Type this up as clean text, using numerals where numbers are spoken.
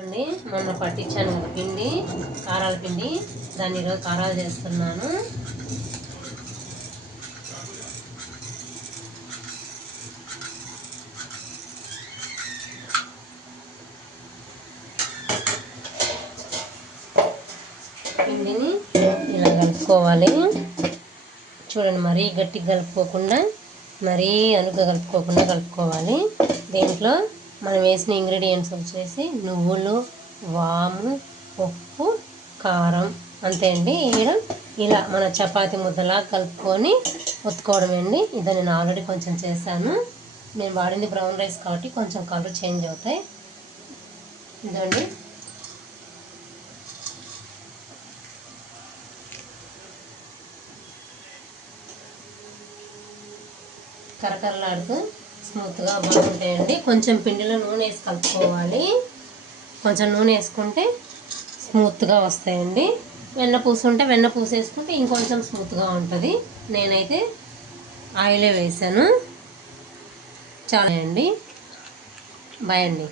అండి మొన్న పట్టించాను కదా పిండి, కారాల పిండి, దాన్ని ఈరోజు కారాలు చేస్తున్నాను. పిండిని ఇలా కలుపుకోవాలి. చూడండి, మరీ గట్టిగా కలుపుకోకుండా, మరీ అనుగా కలుపుకోవాలి. దీంట్లో మనం వేసిన ఇంగ్రీడియంట్స్ వచ్చేసి నువ్వులు, వాము, ఉప్పు, కారం, అంతే అండి. ఇలా మన చపాతీ ముద్దలా కలుపుకొని ఒత్తుకోవడం అండి. ఇది నేను ఆల్రెడీ కొంచెం చేశాను. నేను వాడింది బ్రౌన్ రైస్ కాబట్టి కొంచెం కలర్ చేంజ్ అవుతాయి. ఇదండి. కరకరలాడుతూ స్మూత్గా బాగుంటాయండి. కొంచెం పిండిలో నూనె వేసి కలుపుకోవాలి. కొంచెం నూనె వేసుకుంటే స్మూత్గా వస్తాయండి. వెన్నపూస ఉంటే వెన్నపూస వేసుకుంటే ఇంకొంచెం స్మూత్గా ఉంటుంది. నేనైతే ఆయిలే వేసాను. చాలా అండి. బాయ్ అండి.